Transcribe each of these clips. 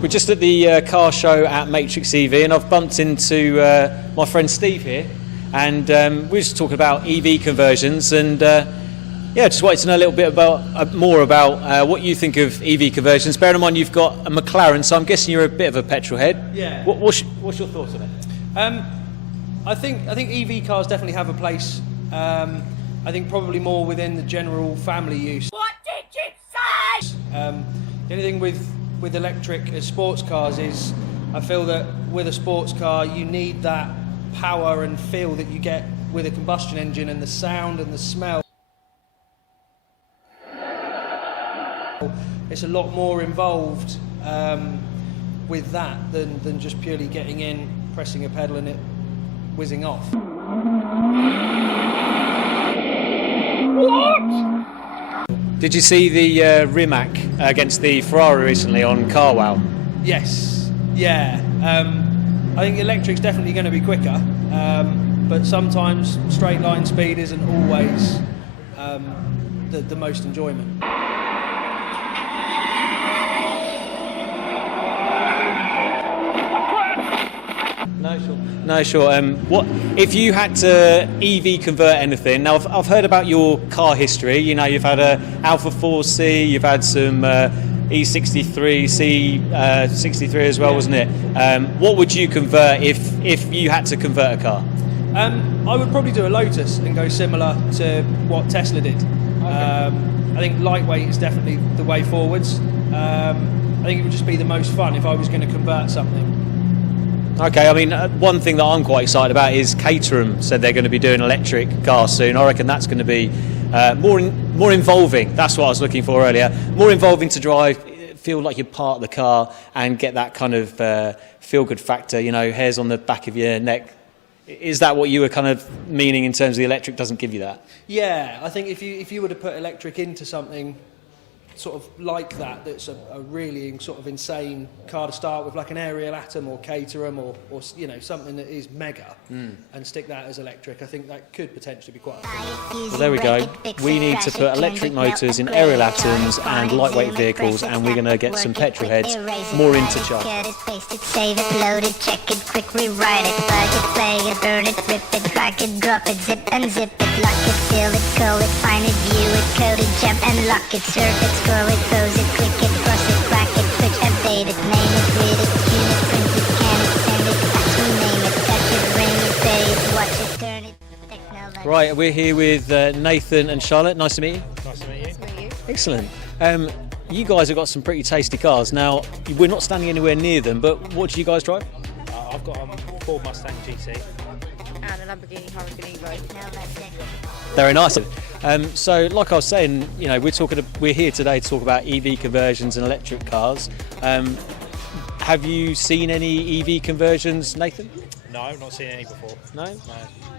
We're just at the car show at Matrix EV, and I've bumped into my friend Steve here, and we're just talking about EV conversions, and yeah, just wanted to know a little bit about more about what you think of EV conversions. Bearing in mind you've got a McLaren, so I'm guessing you're a bit of a petrol head. Yeah. What's your thoughts on it? I think EV cars definitely have a place. I think probably more within the general family use. What did you say? The only thing with electric as sports cars is I feel that with a sports car you need that power and feel that you get with a combustion engine, and the sound and the smell. It's a lot more involved with that than just purely getting in, pressing a pedal and it whizzing off. What? Did you see the Rimac against the Ferrari recently on CarWow? Yes, yeah. I think electric's definitely going to be quicker, but sometimes straight line speed isn't always the most enjoyment. No, sure. What if you had to EV convert anything? Now, I've heard about your car history. You know, you've had a Alpha 4C, you've had some E63, C63 as well, wasn't it? What would you convert if you had to convert a car? I would probably do a Lotus and go similar to what Tesla did. Okay. I think lightweight is definitely the way forwards. I think it would just be the most fun if I was going to convert something. Okay, I mean, one thing that I'm quite excited about is Caterham said they're going to be doing electric cars soon. I reckon that's going to be more involving. That's what I was looking for earlier. More involving to drive, feel like you're part of the car and get that kind of feel-good factor, you know, hairs on the back of your neck. Is that what you were kind of meaning in terms of the electric doesn't give you that? Yeah, I think if you were to put electric into something sort of like that's a really sort of insane car to start with, like an Aerial Atom or Caterham or you know, something that is mega, and stick that as electric, I think that could potentially be quite Well, there we go. We need to put electric motors in Aerial Atoms and lightweight vehicles, and we're going to get some petrol heads more into charge. Save it, load it, check it, quick rewrite it, plug it, play it, burn it, rip it, drag it, drop it, zip and unzip it, lock it, seal it, call it, find it, view it, code it, jump and lock it, surf it, scroll it, close it, click it, cross it, crack it, switch, update it, name it, read it, tune it, print it, scan it, send it, fax, rename it, touch it, ring it, pay it, watch it, turn it, technology. Right, we're here with Nathan and Charlotte. Nice to meet you. Nice to meet you. Nice to meet you. Excellent. You guys have got some pretty tasty cars. Now, we're not standing anywhere near them, but what do you guys drive? I've got a Ford Mustang GT. And a Lamborghini Huracan Evo. Very nice. So, like I was saying, you know, we're here today to talk about EV conversions and electric cars. Have you seen any EV conversions, Nathan? No, I've not seen any before. No?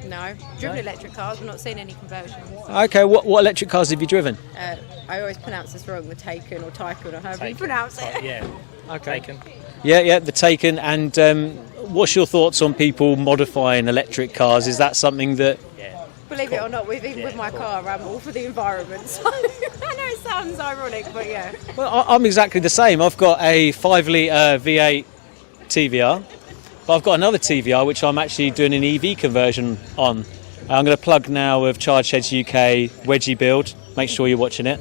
No, driven electric cars, but not seen any conversions. Okay, what electric cars have you driven? I always pronounce this wrong, the Taken or Tycoon or however you pronounce it. Yeah. Okay. Taken. Yeah, the Taken. And what's your thoughts on people modifying electric cars? Is that something that... Yeah. Believe it or not, even with my car, I'm all for the environment. So I know it sounds ironic, but yeah. Well, I'm exactly the same. I've got a 5-litre V8 TVR, but I've got another TVR which I'm actually doing an EV conversion on. I'm going to plug now with Chargeheads UK Wedge build. Make sure you're watching it.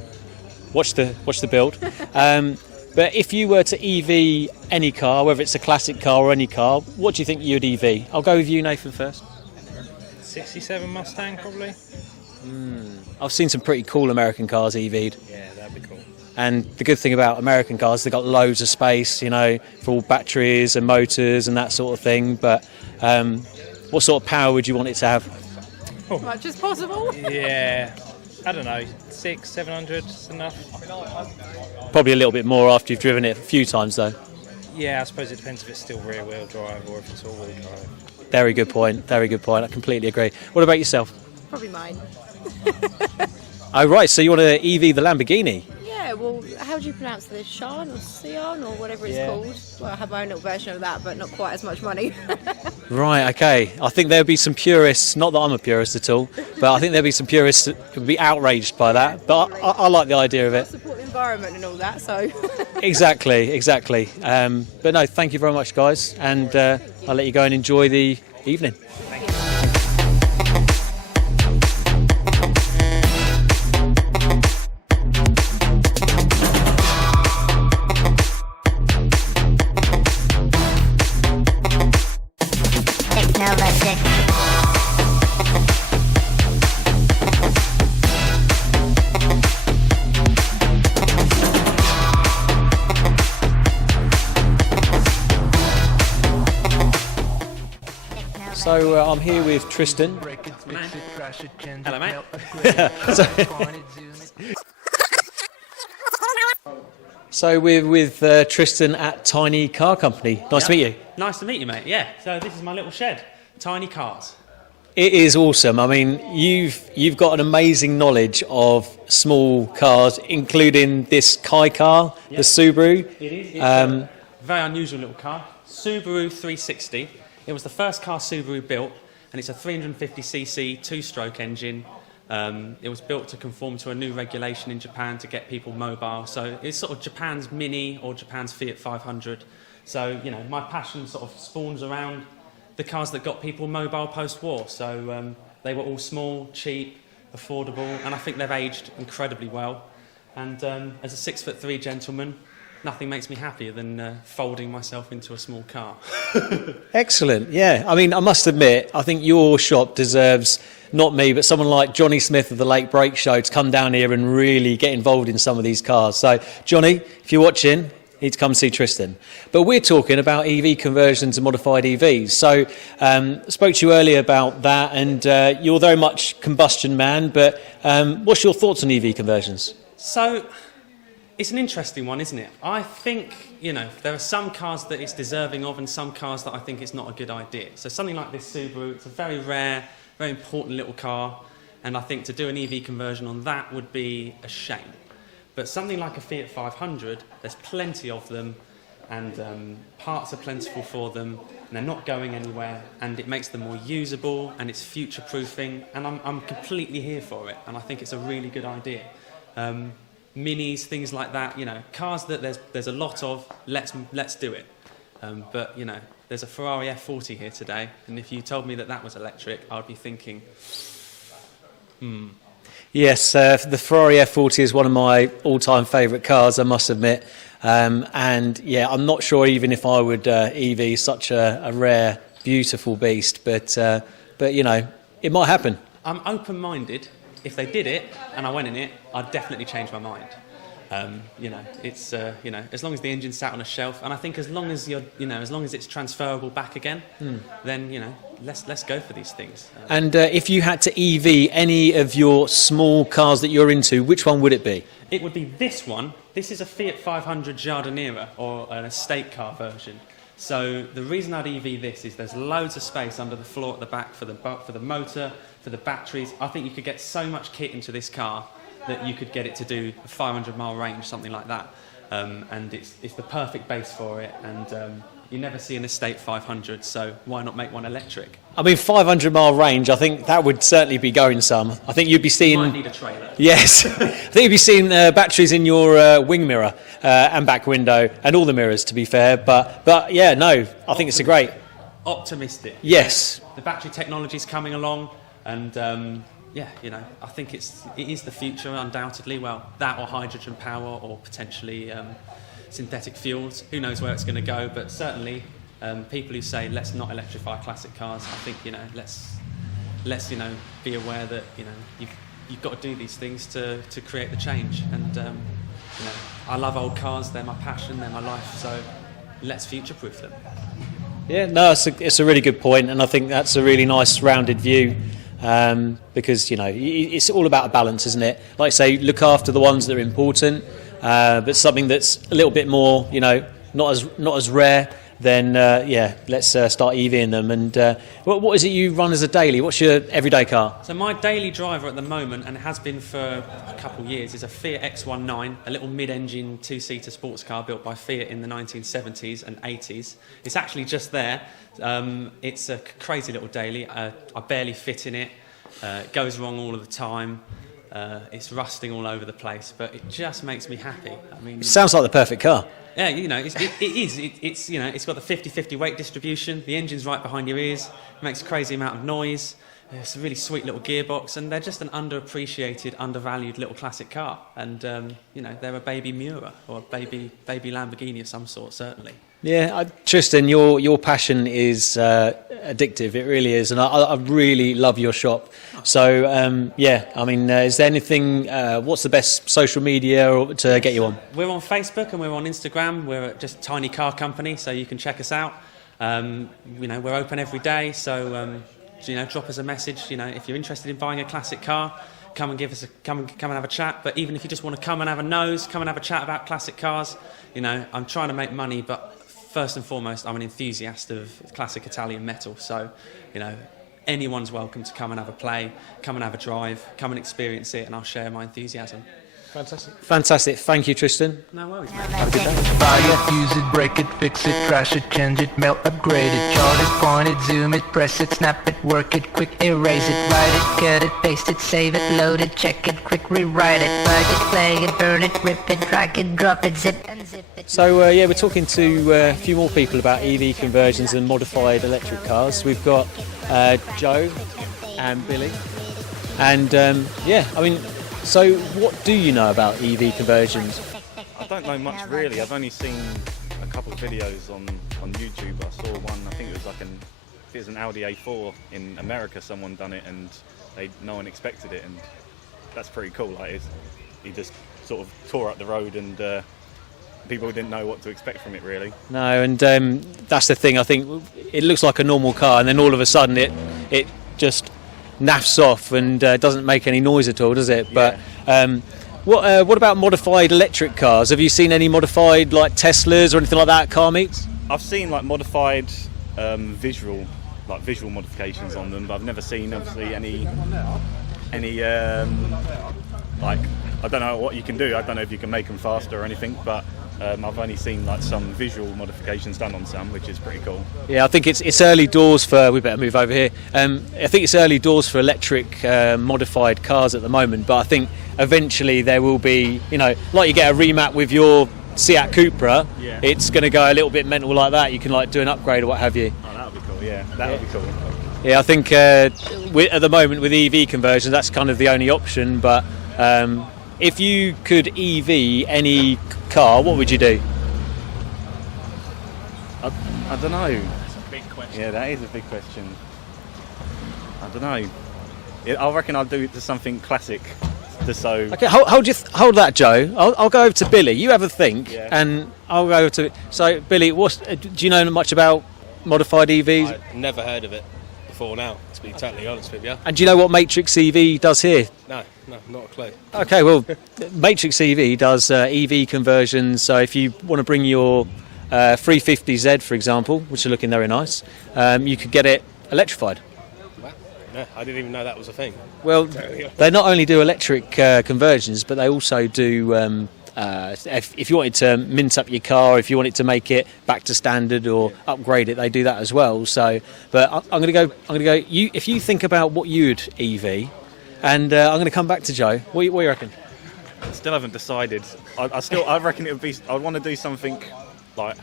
Watch the build. But if you were to EV any car, whether it's a classic car or any car, what do you think you'd EV? I'll go with you, Nathan, first. 67 Mustang, probably. I've seen some pretty cool American cars EV'd. Yeah, that'd be cool. And the good thing about American cars, they've got loads of space, you know, for all batteries and motors and that sort of thing. But what sort of power would you want it to have? As much as possible. Yeah, I don't know, 600-700 is enough. Probably a little bit more after you've driven it a few times, though. Yeah, I suppose it depends if it's still rear-wheel drive or if it's all-wheel drive. Very good point. Very good point. I completely agree. What about yourself? Probably mine. Oh, right. So you want to EV the Lamborghini? Yeah, well, how do you pronounce this? Shan or Sion or whatever it's called? Well, I have my own little version of that, but not quite as much money. Right, okay. I think there'll be some purists, not that I'm a purist at all, but I think there'll be some purists that would be outraged by that. But I like the idea of it. Support the environment and all that, so. Exactly. But no, thank you very much, guys. And I'll let you go and enjoy the evening. So I'm here with Tristan. Hello, mate. So we're with Tristan at Tiny Car Company. Nice to meet you. Nice to meet you, mate. Yeah. So this is my little shed. Tiny cars. It is awesome. I mean, you've got an amazing knowledge of small cars, including this Kei car, the Subaru. It is. It's a very unusual little car. Subaru 360. It was the first car Subaru built, and it's a 350cc two-stroke engine. It was built to conform to a new regulation in Japan to get people mobile. So it's sort of Japan's Mini or Japan's Fiat 500. So, you know, my passion sort of spawns around the cars that got people mobile post-war. So they were all small, cheap, affordable, and I think they've aged incredibly well. And as a 6'3" gentleman, nothing makes me happier than folding myself into a small car. Excellent, yeah. I mean, I must admit, I think your shop deserves, not me, but someone like Johnny Smith of the Late Break Show to come down here and really get involved in some of these cars. So, Johnny, if you're watching, you need to come see Tristan. But we're talking about EV conversions and modified EVs. So, spoke to you earlier about that, and you're very much combustion man, but what's your thoughts on EV conversions? So, it's an interesting one, isn't it? I think, you know, there are some cars that it's deserving of and some cars that I think it's not a good idea. So something like this Subaru, it's a very rare, very important little car, and I think to do an EV conversion on that would be a shame. But something like a Fiat 500, there's plenty of them, and parts are plentiful for them, and they're not going anywhere, and it makes them more usable, and it's future-proofing, and I'm completely here for it, and I think it's a really good idea. Minis, things like that, you know, cars that there's a lot of, let's do it. But, you know, there's a Ferrari F40 here today, and if you told me that was electric, I'd be thinking, Yes, the Ferrari F40 is one of my all-time favourite cars, I must admit. And, yeah, I'm not sure even if I would EV such a rare, beautiful beast, but you know, it might happen. I'm open-minded. If they did it and I went in it, I'd definitely change my mind. You know, it's you know, as long as the engine's sat on a shelf, and I think as long as as long as it's transferable back again, then you know, let's go for these things. And if you had to EV any of your small cars that you're into, which one would it be? It would be this one. This is a Fiat 500 Giardiniera, or an estate car version. So the reason I'd EV this is there's loads of space under the floor at the back for the motor, for the batteries. I think you could get so much kit into this car that you could get it to do a 500-mile range, something like that. And it's the perfect base for it. And you never see an estate 500, so why not make one electric? I mean, 500-mile range, I think that would certainly be going some. I think you'd be seeing... You might need a trailer. Yes. I think you'd be seeing batteries in your wing mirror and back window, and all the mirrors, to be fair. But yeah, no, I think it's a great... Optimistic. Yes. The battery technology's coming along, and yeah, you know, I think it is the future, undoubtedly. Well, that or hydrogen power, or potentially synthetic fuels. Who knows where it's going to go? But certainly, people who say let's not electrify classic cars, I think, you know, let's you know, be aware that, you know, you've got to do these things to create the change. And you know, I love old cars. They're my passion. They're my life. So let's future-proof them. Yeah, no, it's a really good point, and I think that's a really nice rounded view. Because, you know, it's all about a balance, isn't it? Like I say, look after the ones that are important, but something that's a little bit more, you know, not as rare, then yeah, let's start EVing them. And what is it you run as a daily? What's your everyday car? So my daily driver at the moment, and has been for a couple of years, is a Fiat X19, a little mid-engine two-seater sports car built by Fiat in the 1970s and 80s. It's actually just there. It's a crazy little daily. I barely fit in it. It goes wrong all of the time. It's rusting all over the place, but it just makes me happy. I mean, It sounds like the perfect car. yeah, you know, it is. It's, you know, it's got the 50-50 weight distribution. The engine's right behind your ears. It makes a crazy amount of noise. It's a really sweet little gearbox, and they're just an underappreciated, undervalued little classic car. And you know, they're a baby Miura or a baby Lamborghini of some sort, certainly. Yeah, Tristan, your passion is addictive. It really is, and I really love your shop. So yeah, I mean, is there anything? What's the best social media to get you on? We're on Facebook and we're on Instagram. We're just a tiny car company, so you can check us out. You know, we're open every day, so you know, drop us a message. You know, if you're interested in buying a classic car, come and come and have a chat. But even if you just want to come and have a nose, come and have a chat about classic cars. You know, I'm trying to make money, but first and foremost, I'm an enthusiast of classic Italian metal. So, you know, anyone's welcome to come and have a play, come and have a drive, come and experience it, and I'll share my enthusiasm. Fantastic. Thank you, Tristan. No worries, Now mate. let's get Buy it, use it, break it, fix it, trash it, change it, melt, upgrade it, chart it, point it, zoom it, press it, snap it, work it, quick erase it, write it, cut it, paste it, save it, load it, check it, quick rewrite it, plug it, play it, burn it, rip it, drag it, drop it, zip and zip it. So yeah, we're talking to a few more people about EV conversions and modified electric cars. We've got Joe and Billy, and yeah, I mean, so what do you know about EV conversions? I don't know much really. I've only seen a couple of videos on YouTube. I saw one, I think it was an Audi A4 in America. Someone done it and no one expected it, and that's pretty cool. Like, he just sort of tore up the road, and people didn't know what to expect from it really. No, and that's the thing. I think it looks like a normal car, and then all of a sudden it just naffs off and doesn't make any noise at all, does it? Yeah. But what about modified electric cars? Have you seen any modified, like Teslas or anything like that at car meets? I've seen like modified visual modifications on them, but I've never seen obviously any like, I don't know what you can do. I don't know if you can make them faster or anything, but I've only seen like some visual modifications done on some, which is pretty cool. Yeah, I think it's early doors for. We better move over here. I think it's early doors for electric modified cars at the moment, but I think eventually there will be, you know, like you get a remap with your Seat Cupra. Yeah. It's going to go a little bit mental like that. You can like do an upgrade or what have you. Oh, that would be cool. Yeah, that would be cool. Yeah, I think at the moment with EV conversion, that's kind of the only option. But if you could EV any car, what would you do? I don't know. That's a big question. Yeah, that is a big question. I don't know. I reckon I'd do it to something classic, just so. Okay, hold that, Joe. I'll go over to Billy. You have a think, Yeah. and I'll go over to. So, Billy, do you know much about modified EVs? I've never heard of it before now, to be totally honest with you. And do you know what Matrix EV does here? No, not a clue. Okay, well, Matrix EV does EV conversions. So if you want to bring your 350Z, for example, which are looking very nice, you could get it electrified. Wow. No, I didn't even know that was a thing. Well, they not only do electric conversions, but they also do. If you wanted to mint up your car, if you wanted to make it back to standard or upgrade it, they do that as well. So, but I'm going to go. If you think about what you'd EV, and I'm going to come back to Joe. What do you reckon? I still haven't decided. I reckon it would be. I'd want to do something like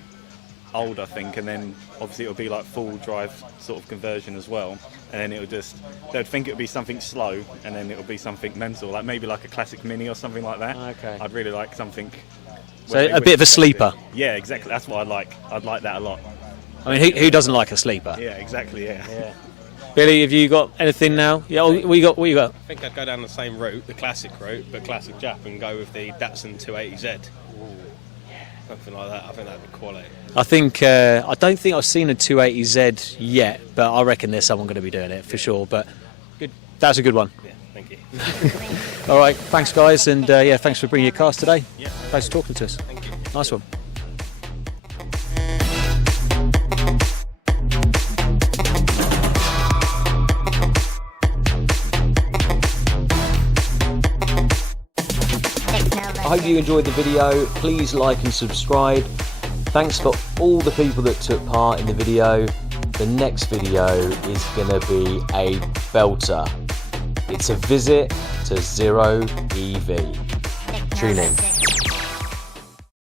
old, I think, and then obviously it would be like full drive sort of conversion as well. And then it would they'd think it would be something slow, and then it would be something mental, like maybe like a classic Mini or something like that. Okay. I'd really like something. So a bit of a sleeper. Yeah, exactly. That's what I'd like. I'd like that a lot. I mean, who doesn't like a sleeper? Yeah, exactly. Yeah. Billy, have you got anything now? Yeah, what you got? I think I'd go down the same route, the classic route, but classic Jap, and go with the Datsun 280Z. Something like that. I think that'd be quality. I think I don't think I've seen a 280Z yet, but I reckon there's someone going to be doing it for sure. But good, that's a good one. Yeah, thank you. All right, thanks guys, and yeah, thanks for bringing your cars today. Yeah. Thanks for talking to us. Thank you. Nice one. I hope you enjoyed the video. Please like and subscribe. Thanks for all the people that took part in the video. The next video is going to be a belter. It's a visit to Zero EV. Tune in.